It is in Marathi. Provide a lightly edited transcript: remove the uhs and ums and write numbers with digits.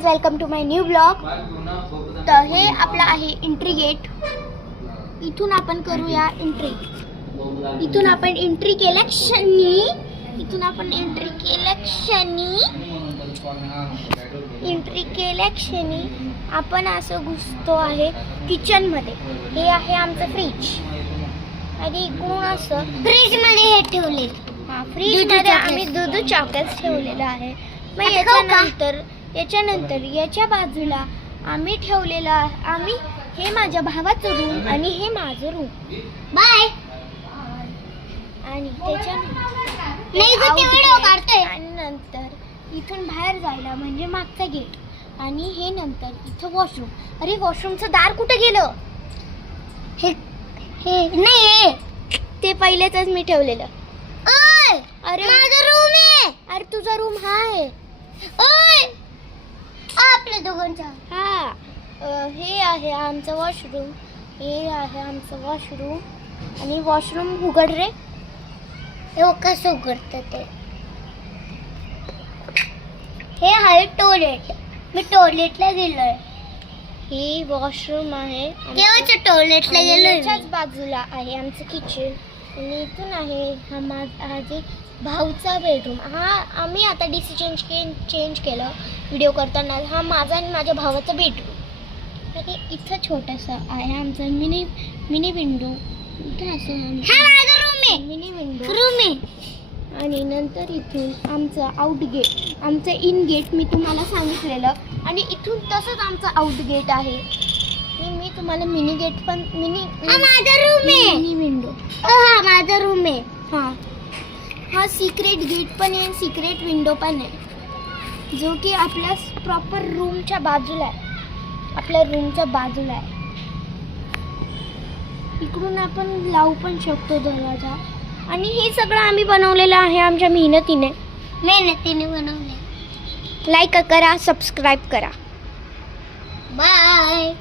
Guys, welcome to my new blog. तर हे आपला आहे एंट्री गेट. इथून आपण करूया एंट्री. इथून आपण एंट्री केल्या क्षणी आपण असं घुसतो आहे किचन मध्ये. हे आहे आमचं फ्रीज आणि इकडून असं फ्रीज मध्ये हे ठेवले. फ्रीज मध्ये आम्ही दूध चॉकलेट्स ठेवलेलं आहे. मग याच्यानंतर याच्या बाजूला आम्ही ठेवलेलं आम्ही हे माझ्या भावाचं रूम आणि हे माझं रूम. बाय. आणि आणि नंतर इथून बाहेर जायला म्हणजे मागचा गेट आणि हे नंतर इथं वॉशरूम. अरे वॉशरूमचं दार कुठे गेलं? हे नाही, ते पहिलेच मी ठेवलेलं. अरे माझा रूम आहे. अरे तुझा रूम हा आहे. आपल्या दोघांचा. हा, हे आहे आमचं वॉशरूम. आणि वॉशरूम उघड रे. हे कसं उघडतं ते? हे आहे टॉयलेट. मी टॉयलेटला गेलोय. ही वॉशरूम आहे. टॉयलेटला गेलोय. त्याच्याच बाजूला आहे आमचं किचन आणि इथून आहे हा माझे भाऊचा बेडरूम. हा आम्ही आता डिसिजन चेंज केलं व्हिडिओ करताना. हा माझा आणि माझ्या भावाचा बेडरूम. आणि इथं छोटासा आहे आमचा मिनी विंडो. इथं असं मिनी विंडो रूम आहे. आणि नंतर इथून आमचं आउट गेट, आमचं इन गेट मी तुम्हाला सांगितलेलं. आणि इथून तसंच आमचं आउट गेट आहे. मी तुम्हाला मिनी गेट पण माझा रूम आहे. मिनी विंडो हा माझा रूम आहे. हा सिक्रेट गेट पण आहे, सिक्रेट विंडो पण आहे, जो की आपल्या प्रॉपर रूमच्या बाजूला आहे. इकडून आपण लावू पण शकतो दरवाजा. आणि हे सगळं आम्ही बनवलेलं आहे आमच्या मेहनतीने बनवले. लाईक करा, सबस्क्राईब करा. बाय.